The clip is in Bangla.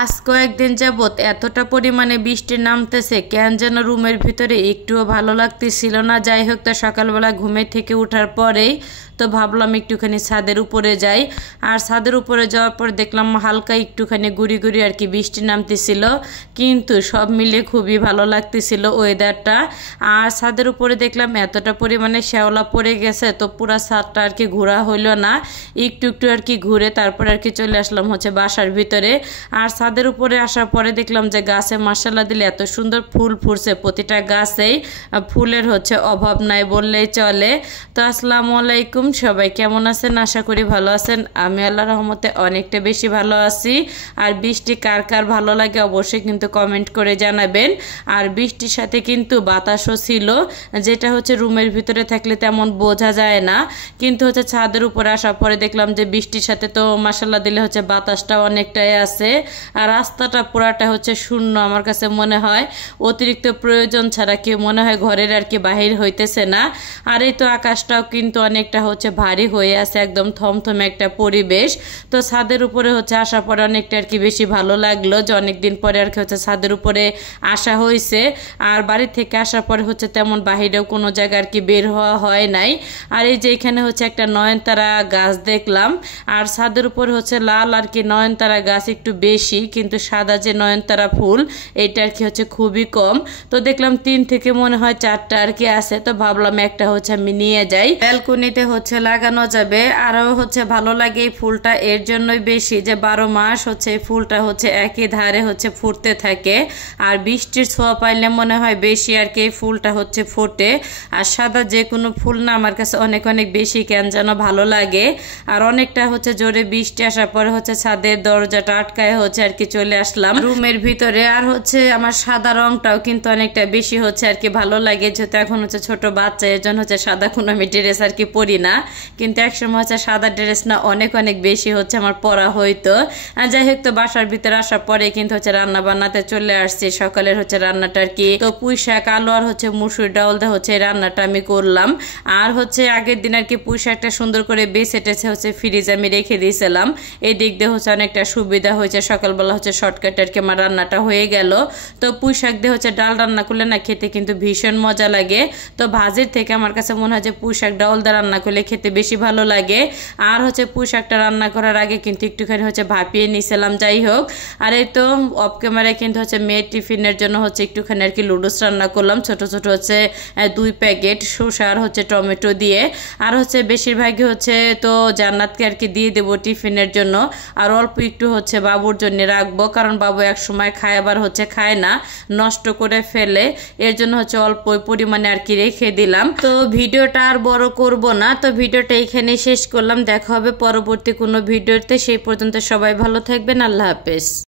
আজ কয়েকদিন যাবৎ এতটা পরিমাণে বৃষ্টি নামতেছে, কেন যেন রুমের ভিতরে একটুও ভালো লাগতেছিল না। যাই হোক, তো সকালবেলা ঘুমে থেকে ওঠার পরেই তো ভাবলাম একটুখানি ছাদের উপরে যাই। আর ছাদের উপরে যাওয়ার পর দেখলাম হালকা একটুখানি গুড়ি গুড়ি আর কি বৃষ্টি নামতেছিল, কিন্তু সব মিলে খুবই ভালো লাগতেছিল ওয়েদারটা। আর ছাদের উপরে দেখলাম এতটা পরিমাণে শ্যাওলা পড়ে গেছে, তো পুরা ছাদটা আর কি ঘোরা হইলো না, একটু একটু আর কি ঘুরে তারপরে আর কি চলে আসলাম হচ্ছে বাসার ভিতরে। আর ছাদের উপরে আসার পরে দেখলাম যে গাছে মাশাআল্লাহ দিলে এত সুন্দর ফুল ফুটছে, প্রতিটা গাছেই ফুলের হচ্ছে অভাব নাই বললেই চলে। তো আসসালামু আলাইকুম, সবাই কেমন আছেন? আশা করি ভালো আছেন। আমি আল্লাহর রহমতে অনেকটা বেশি ভালো আছি। আর বৃষ্টি কার কার ভালো লাগে অবশ্যই কিন্তু কমেন্ট করে জানাবেন। আর বৃষ্টির সাথে কিন্তু বাতাসও ছিল, যেটা হচ্ছে রুমের ভিতরে থাকলে তেমন বোঝা যায় না, কিন্তু হচ্ছে ছাদের উপরে আসার পরে দেখলাম যে বৃষ্টির সাথে তো মাশাআল্লাহ দিলে হচ্ছে বাতাসটা অনেকটাই আছে। আর রাস্তাটা পুরাটা হচ্ছে শূন্য, আমার কাছে মনে হয় অতিরিক্ত প্রয়োজন ছাড়া কেউ মনে হয় ঘরের আর কি বাহির হইতেছে না। আর এই তো আকাশটাও কিন্তু অনেকটা হচ্ছে ভারী হয়ে আছে, একদম থমথমে একটা পরিবেশ। তো ছাদের উপরে হচ্ছে আসার পরে অনেকটা আর কি বেশি ভালো লাগলো যে অনেকদিন পরে আর কি হচ্ছে ছাদের উপরে আসা হয়েছে। আর বাড়ি থেকে আসার পরে হচ্ছে তেমন বাহিরেও কোনো জায়গা আর কি বের হওয়া হয় নাই। আর এই যে এখানে হচ্ছে একটা নয়নতারা গাছ দেখলাম, আর ছাদের উপরে হচ্ছে লাল আর কি নয়নতারা গাছ একটু বেশি, কিন্তু সাদা যে নয়নতারা ফুল এটা আর কি হচ্ছে খুবই কম। তো দেখলাম 3 থেকে মনে হয় 4টা আর কি আছে, তো ভাবলাম একটা হচ্ছে আমি নিয়ে যাই, ব্যালকনিতে হচ্ছে লাগানো যাবে। আরও হচ্ছে ভালো লাগে এই ফুলটা এর জন্যই বেশি যে 12 মাস হচ্ছে এই ফুলটা হচ্ছে একই ধারে হচ্ছে ফুটতে থাকে। আর বৃষ্টির ছোঁয়া পাইলে মনে হয় বেশি আর কি এই ফুলটা হচ্ছে ফোটে। আর সাদা যে কোনো ফুল না আমার কাছে অনেক অনেক বেশি কেন যেন ভালো লাগে। আর অনেকটা হচ্ছে জোরে বৃষ্টি আসার পরে হচ্ছে ছাদের দরজাটা আটকায় হচ্ছে আর কি চলে আসলাম রুমের ভিতরে। আর হচ্ছে আমার সাদা রংটাও কিন্তু অনেকটা বেশি হচ্ছে আর কি ভালো লাগে, যেহেতু এখন হচ্ছে ছোট বাচ্চা, এর জন্য হচ্ছে সাদা কোনো আমি ড্রেস আর কি পরি না, কিন্তু একসময় হচ্ছে সাদা ড্রেস না অনেক অনেক বেশি হচ্ছে আমার পরা হইতো। আর যাই হোক, তো বাসার ভিতরে আসার পরে কিন্তু হচ্ছে রান্না বান্নাতে চলে আসছি। সকালের হচ্ছে রান্নাটা আর কি তো পুঁই শাক, আলু আর হচ্ছে মুসুর ডাউল দিয়ে হচ্ছে রান্নাটা আমি করলাম। আর হচ্ছে আগের দিন আর কি পুঁই শাকটা সুন্দর করে বেছে টেছে হচ্ছে ফ্রিজে আমি রেখে দিয়েছিলাম, এই দিক দিয়ে হচ্ছে অনেকটা সুবিধা হয়েছে। সকালবেলা হচ্ছে শর্টকাট আর কি আমার রান্নাটা হয়ে গেল। তো পুঁই শাক দিয়ে হচ্ছে ডাল রান্না করলে না খেতে কিন্তু ভীষণ মজা লাগে। তো ভাজির থেকে আমার কাছে মনে হয় যে পুঁই শাক ডাল দিয়ে রান্না করলে খেতে বেশি ভালো লাগে। আর হচ্ছে পুঁই শাকটা রান্না করার আগে কিন্তু একটুখানি হচ্ছে ভাপিয়ে নিয়েছিলাম। যাই হোক, আর এই তো অফ ক্যামেরায় কিন্তু হচ্ছে মেয়ের টিফিনের জন্য হচ্ছে একটুখানি আর কি লুডুস রান্না করলাম, ছোট ছোট হচ্ছে 2 প্যাকেট শসা আর হচ্ছে টমেটো দিয়ে। আর হচ্ছে বেশিরভাগই হচ্ছে তো জান্নাতকে আর কি দিয়ে দেবো টিফিনের জন্য, আর অল্প একটু হচ্ছে বাবুর জন্য রাখবো, কারণ বাবু এক সময় খায় আবার হচ্ছে খায় না, নষ্ট করে ফেলে, এর জন্য হচ্ছে অল্প পরিমাণে আর কি রেখে দিলাম। তো ভিডিওটা আর বড় করব না, তো ভিডিওটা এখানেই শেষ করলাম। দেখা হবে পরবর্তী কোনো ভিডিওতে, সেই পর্যন্ত সবাই ভালো থাকবেন। আল্লাহ হাফেজ।